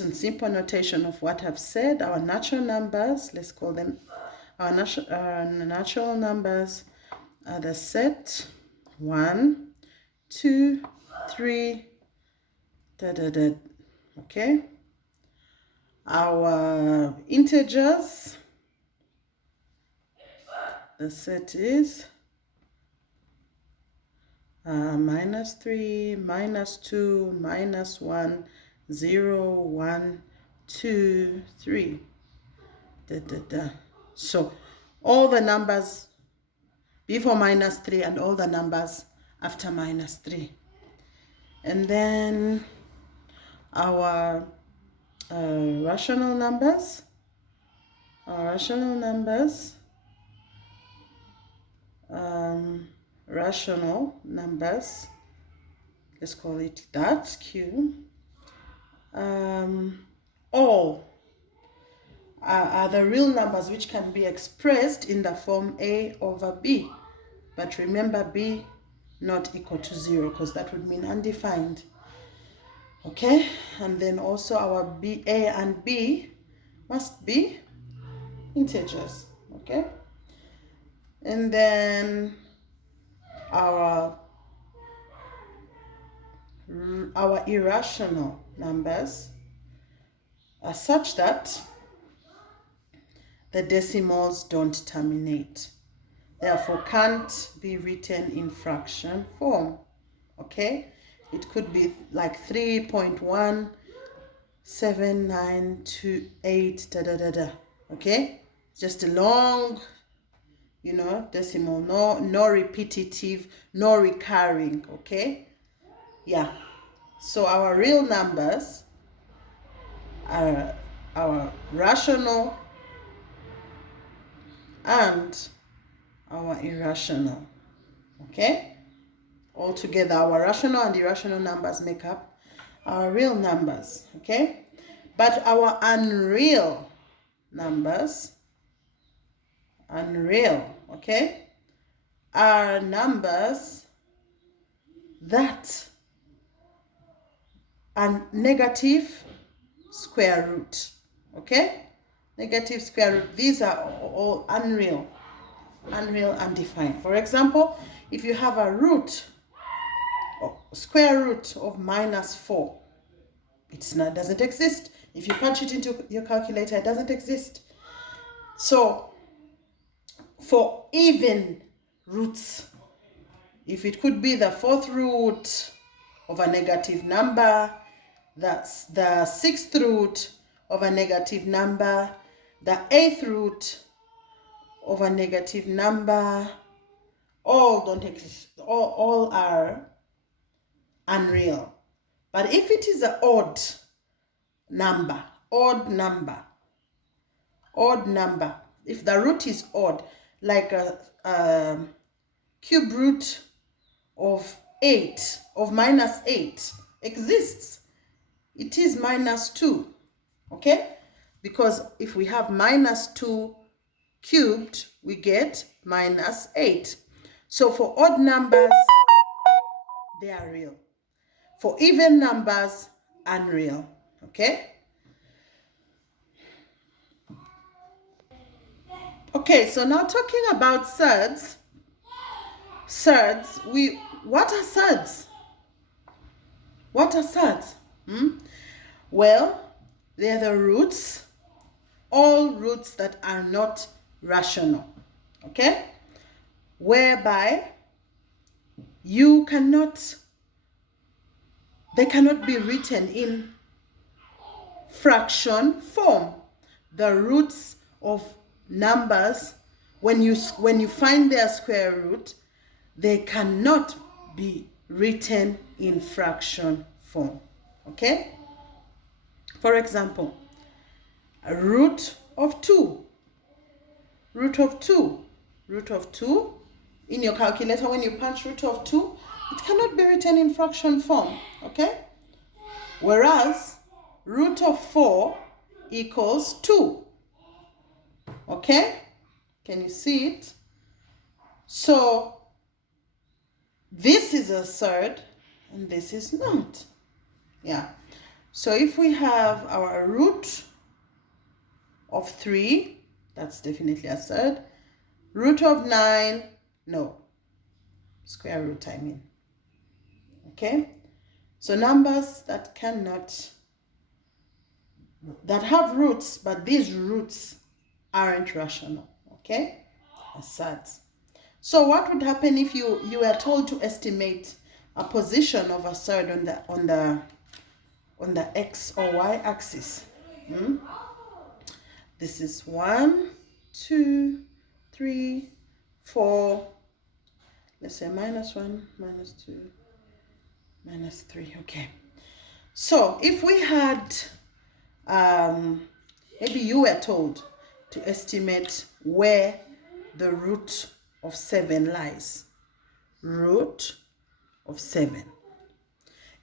in simple notation of what I've said, our natural numbers, let's call them our natural numbers, are the set 1, 2, 3, okay? Our integers, the set is -3, -2, -1, 0, 1, 2, 3. So all the numbers before -3 and all the numbers after -3. And then our rational numbers. Rational numbers, let's call it that, Q. All are the real numbers which can be expressed in the form A over B. But remember, B not equal to 0, because that would mean undefined. Okay, and then also our B, A and B must be integers. Okay, and then our irrational numbers are such that the decimals don't terminate, therefore can't be written in fraction form. Okay, it could be like 3.17928 okay, just a long, decimal, no repetitive, no recurring. Okay, yeah. So our real numbers are our rational and our irrational. Okay, altogether our rational and irrational numbers make up our real numbers. Okay, but our unreal numbers, okay, are numbers that are negative square root. Okay, negative square root. These are all unreal, undefined. For example, if you have a root, square root of -4, doesn't exist. If you punch it into your calculator, it doesn't exist. So for even roots, if it could be the 4th root of a negative number, that's the 6th root of a negative number, the 8th root of a negative number, all don't exist. All are unreal. But if it is an odd number, if the root is odd, like a cube root of -8 exists, it is -2. Okay, because if we have -2 cubed, we get -8. So for odd numbers, they are real. For even numbers, unreal. Okay? Okay, so now talking about surds. What are surds? Well, they're the roots, all roots that are not rational. Okay? Whereby they cannot be written in fraction form. The roots of numbers, when you find their square root, they cannot be written in fraction form. Okay? For example, a root of 2. Root of 2 in your calculator, when you punch root of 2, it cannot be written in fraction form. Okay? Whereas root of 4 equals 2. Okay? Can you see it? So this is a surd and this is not. Yeah. So if we have our root of 3, that's definitely a surd. Root of 9, no. Square root, I mean. Okay? So numbers that have roots, but these roots aren't rational. Okay? As surds. So what would happen if you were told to estimate a position of a surd on the x or y axis? This is 1, 2, 3, 4. Let's say -1, -2, -3. Okay. So if we had, maybe you were told to estimate where the root of 7 lies. Root of 7.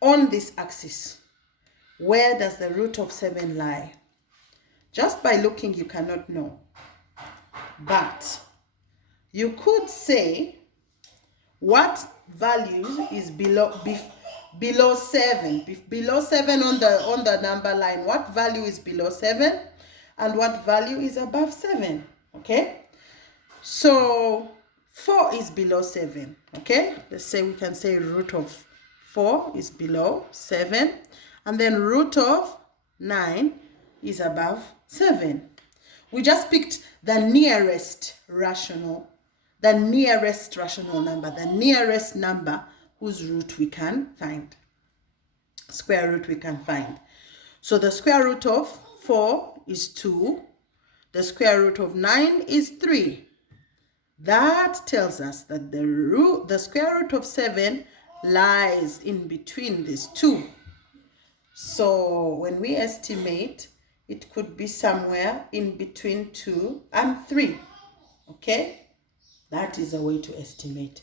On this axis, where does the root of 7 lie? Just by looking, you cannot know. But you could say what value is below 7. Below 7 on the number line. What value is below 7 and what value is above 7? Okay? So 4 is below 7. Okay? Let's say we can say root of 4 is below 7, and then root of 9 is above 7. We just picked the nearest rational number, the nearest number whose root we can find, square root we can find. So the square root of 4 is 2, the square root of 9 is 3. That tells us that the square root of 7 lies in between these two. So when we estimate, it could be somewhere in between 2 and 3. Okay? That is a way to estimate.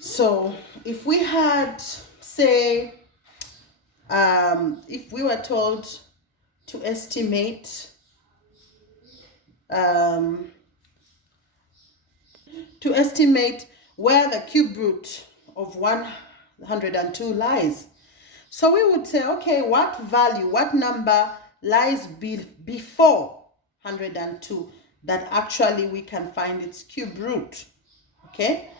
So if we had, say, if we were told to estimate where the cube root of 102 lies. So we would say, okay, what number lies before 102 that actually we can find its cube root? Okay?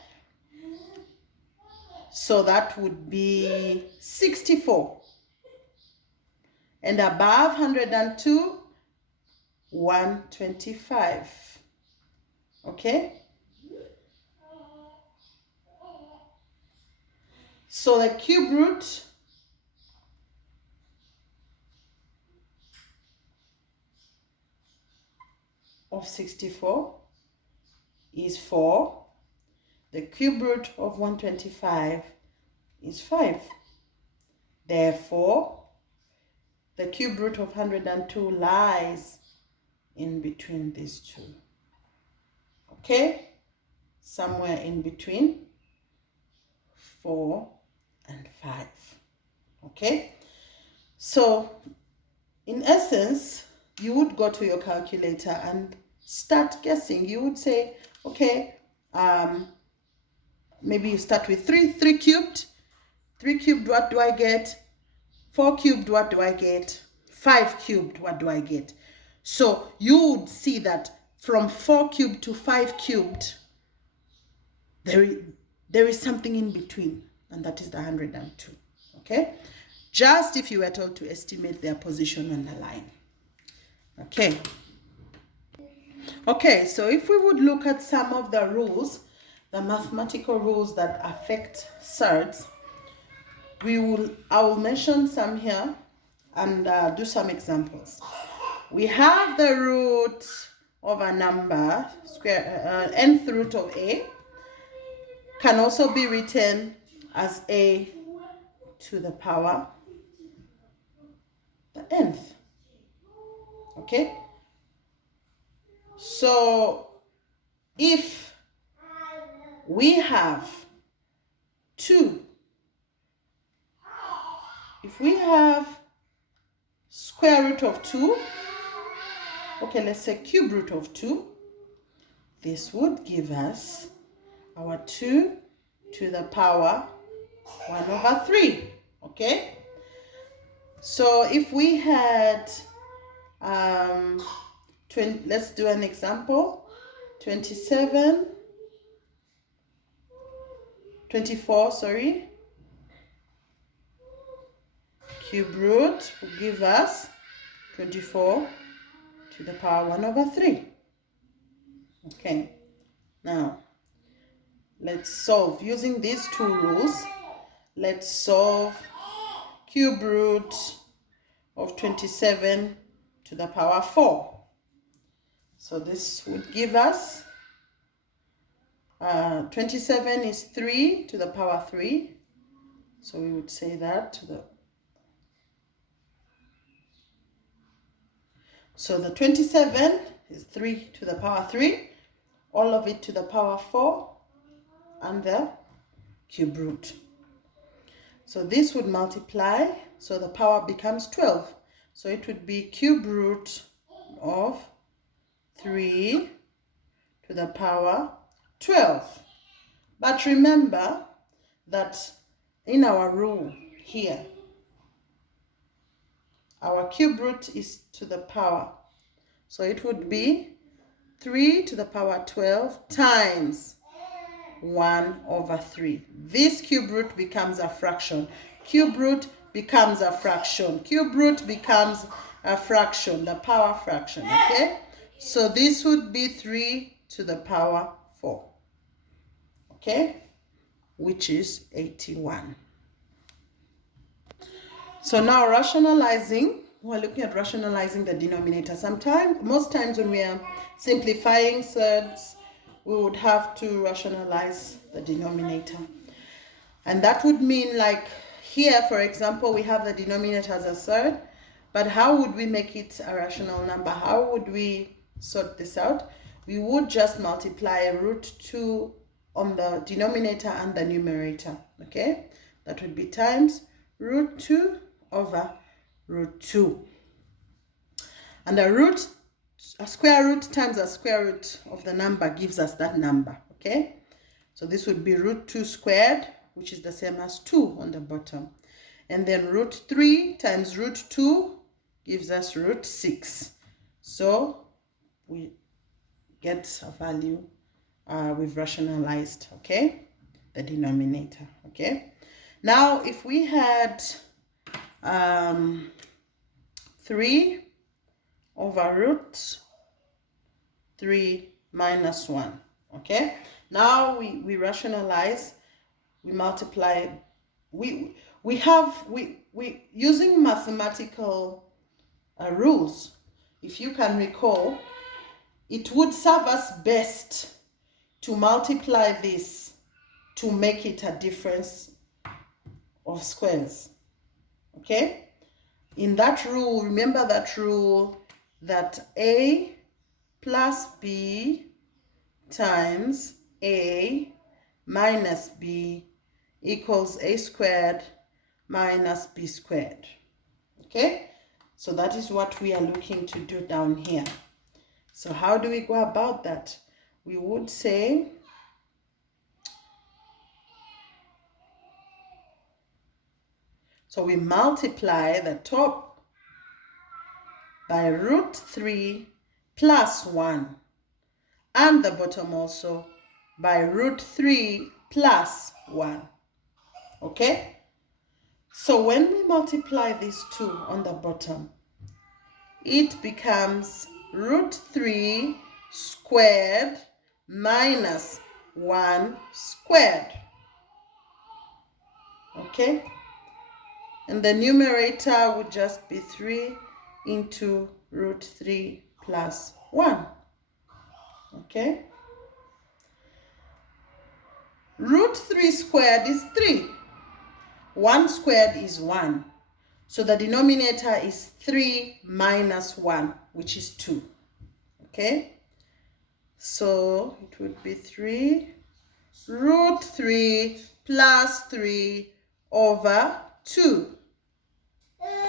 So that would be 64. And above 102, 125. Okay? So the cube root of 64 is 4. The cube root of 125 is 5. Therefore, the cube root of 102 lies in between these two. Okay? Somewhere in between 4 and 5. Okay? So, in essence, you would go to your calculator and start guessing. You would say, okay, maybe you start with 3 cubed. 3 cubed, what do I get? 4 cubed, what do I get? 5 cubed, what do I get? So you would see that from 4 cubed to 5 cubed, there is something in between, and that is the 102. Okay? Just if you were told to estimate their position on the line. Okay. Okay, so if we would look at some of the rules, the mathematical rules that affect surds, I will mention some here and do some examples. We have the root of a number, nth root of a, can also be written as a to the power the nth. Okay? So if we have square root of 2, okay, let's say cube root of 2, this would give us our 2 to the power 1/3. Okay? So if we had, let's do an example, 24, sorry, cube root will give us 24 to the power 1 over 3. Okay, now let's solve using these two rules. Let's solve cube root of 27 to the power 4. So this would give us 27 is 3 to the power 3. So we would say that to the... So the 27 is 3 to the power 3, all of it to the power 4, and the cube root. So this would multiply, so the power becomes 12. So it would be cube root of 3 to the power 12. But remember that in our rule here, our cube root is to the power. So it would be 3 to the power 12 times 1 over 3. This cube root becomes a fraction. Cube root becomes a fraction. Cube root becomes a fraction, the power fraction, okay? So this would be 3 to the power 4, okay? Which is 81. So now rationalizing, we're looking at rationalizing the denominator. Most times when we are simplifying surds, we would have to rationalize the denominator. And that would mean, like here, for example, we have the denominator as a surd, but how would we make it a rational number? How would we sort this out? We would just multiply root 2 on the denominator and the numerator, okay? That would be times root 2 over root 2. And a square root times a square root of the number gives us that number, okay? So this would be root 2 squared, which is the same as 2 on the bottom. And then root 3 times root 2 gives us root 6. So we get a value we've rationalized, okay? The denominator, okay? Now, if we had 3 over root 3 minus 1, okay? Now we rationalize, we multiply, we using mathematical rules, if you can recall, it would serve us best to multiply this to make it a difference of squares, okay? In that rule, remember that rule that A plus B times A minus B equals A squared minus B squared, okay? So that is what we are looking to do down here. So how do we go about that? We would say so we multiply the top by root 3 plus 1 and the bottom also by root 3 plus 1, okay? So when we multiply these two on the bottom, it becomes root 3 squared minus 1 squared, okay? And the numerator would just be 3 into root 3 plus 1, okay? Root 3 squared is 3. 1 squared is 1. So the denominator is 3 minus 1, which is 2, okay? So it would be 3 root 3 plus 3 over 2.